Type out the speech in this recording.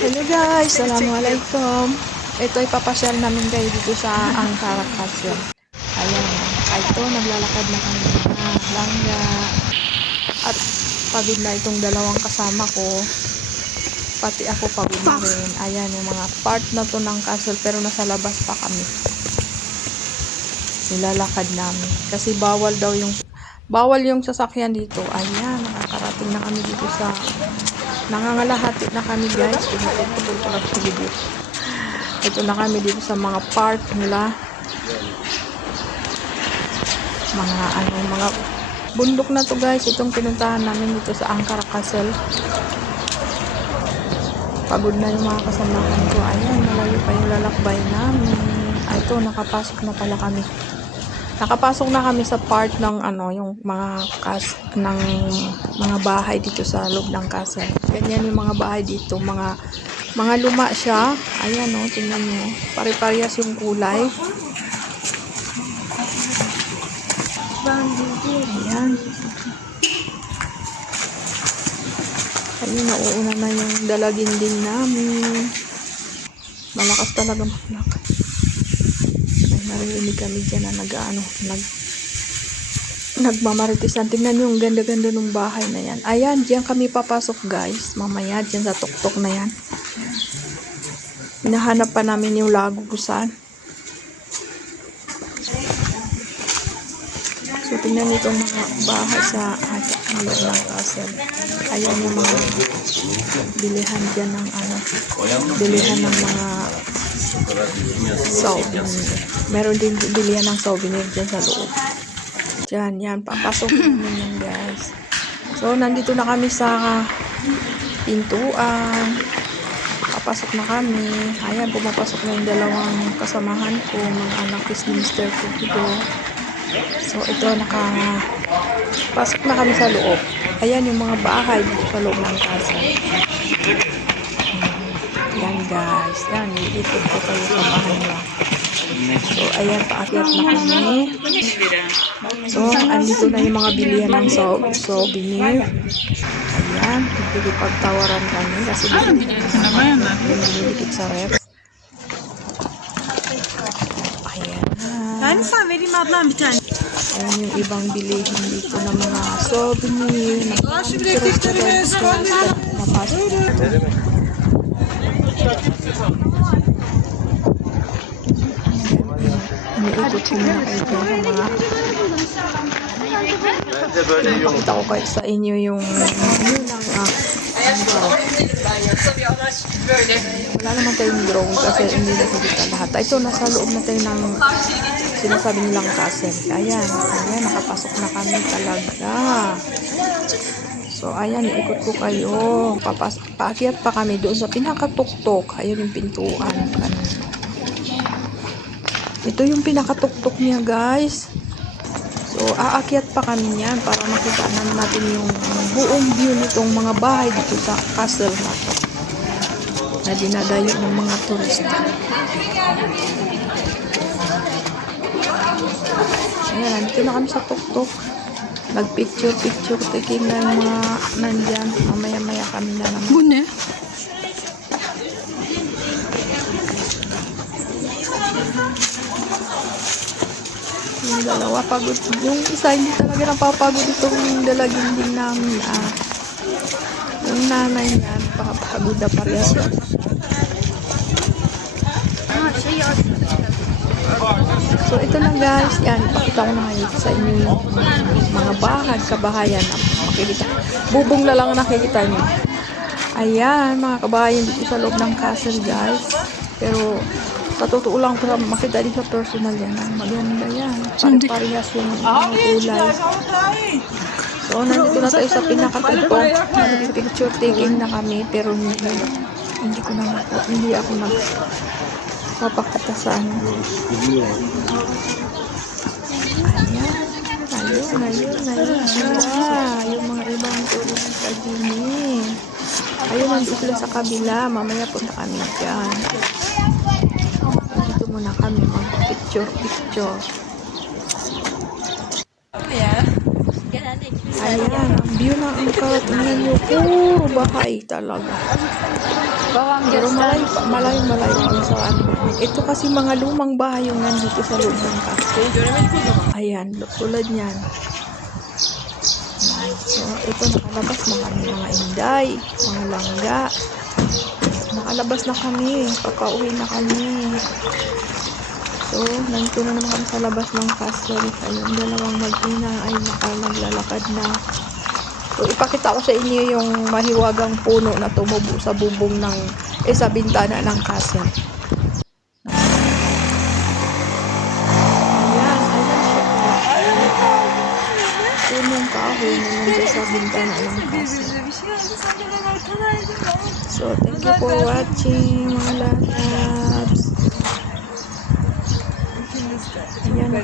Hello guys, Assalamualaikum. Ito ay papasyal namin kayo dito sa Angkara Castle. Ayan, ay ito, naglalakad na kami na langga. At pagod na itong dalawang kasama ko. Pati ako pagod na rin. Ayan, yung mga part na to ng castle pero nasa labas pa kami. Nilalakad namin. Kasi bawal daw yung bawal yung sasakyan dito. Ayan, nakakarating na kami dito sa nangangalahati na kami guys. Ko lang sa video ito na kami dito sa mga park nila. Mga ano mga bundok na to guys. Itong pinuntahan namin dito sa Angkara Castle. Pagod na yung mga kasamahan ko. Ayan malayo pa yung lalakbay namin. Ah, ito nakapasok na pala kami nakapasok na kami sa part ng ano yung mga kas ng mga bahay dito sa loob ng castle. Ganyan yung mga bahay dito, mga mga luma siya. Ayan oh, tingnan niyo. Pare-parehas yung kulay. Ayan. Ayun, nauuna na yung dalagin din namin. Malakas talaga maglakad. May naririnig kami dyan na nag-ano, nag nagmamaritisan. Tingnan nyo, ang ganda-ganda ng bahay na yan. Ayan, diyan kami papasok guys. Mamaya, diyan sa tuktok na yan. Hinahanap pa namin yung lagusan. So, tingnan nyo itong mga bahay sa ano ng castle. Ayan yung mga bilihan dyan ng ano, bilihan ng mga souvenir. Meron din bilihan ng souvenir dyan sa loob. Diyan, yan. Papasok namin yan, guys. So, nandito na kami sa pintuan. Papasok na kami. Ayan, pumapasok na yung dalawang kasamahan ko. Mga anak is ni Mr. Kukido. So, ito, naka... Pasok na kami sa loob. Ayan yung mga bahay dito sa loob ng casa. Yan, guys. Yan, iikot ko kayo sa bahay nila. So, ayan, paakyat na kami. So, andito na yung mga bilihan ng so souvenir. Ayan, pagtawaran kami kasi yung dinidikit sa ref. Ayan yung ibang bilihin dito ng mga souvenir. Napasok Iniikot ko dyan sa mga Pinapakita ko kayo sa inyo yung view ng ah, wala naman tayong drone kasi hindi na kita lahat. Ito, nasa loob na tayo ng sinasabi nilang castle. Ayan, ayan, nakapasok na kami talaga. So, ayan, iikot ko kayo. Papas paakyat pa kami doon sa pinakatuktok. Ayun yung pintuan. Ito yung pinakatuktok niya, guys. So, aakyat pa kami niyan para makita natin yung buong view nitong mga bahay dito sa castle na to. Na dinadayo ng mga turista. Ayan, nandito na kami sa tuktok. Nag-picture-picture taking na yung mga nandyan. Mamaya-maya kami na naman. Bu ne? Yung dalawa pagod. Yung isa hindi talaga napapagod itong dalagin din namin. Ah. Yung nanay niya, napapagod na parehas. yun. So ito na guys, yan, pakita ko na ngayon sa inyo yung mga bahay, kabahayan na makikita. Bubong na lang ang nakikita nyo. Ayan, mga kabahayan dito sa loob ng castle guys. Pero sa totoo lang para makita din sa personal yan. Maganda yan. Pare-parehas yung mga kulay. So, nandito na tayo sa pinakatulpo. Picture taking na kami. Pero hindi, hindi ko na hindi ako nag papakita sa ano. Ayan. Ayun, ayun. Ah, yung mga ibang turista din eh. Ayun, nandito sila sa kabila. Mamaya punta kami dyan. Dito muna kami mag-picture-picture. Ayan, ang view ng angkat. Tingnan nyo, puro bahay talaga. Pero malayo, pa- malayo, malayo kami sa ano. Ito kasi mga lumang bahay yung nandito sa loob ng castle. Ayan, tulad niyan. So, ito nakalabas na kami mga inday, mga langga. Nakalabas na kami, kakauwi na kami. So, nandito na naman kami sa labas ng castle. Ayun, dalawang mag-ina ay nakalaglalakad na. So, ipakita ko sa inyo yung mahiwagang puno na tumubo sa bubong ng, eh, bintana ng castle. Ayan, ayan siya. Punong kahoy na nandiyan sa bintana ng castle. So, thank you for watching, mga labs. Ayan,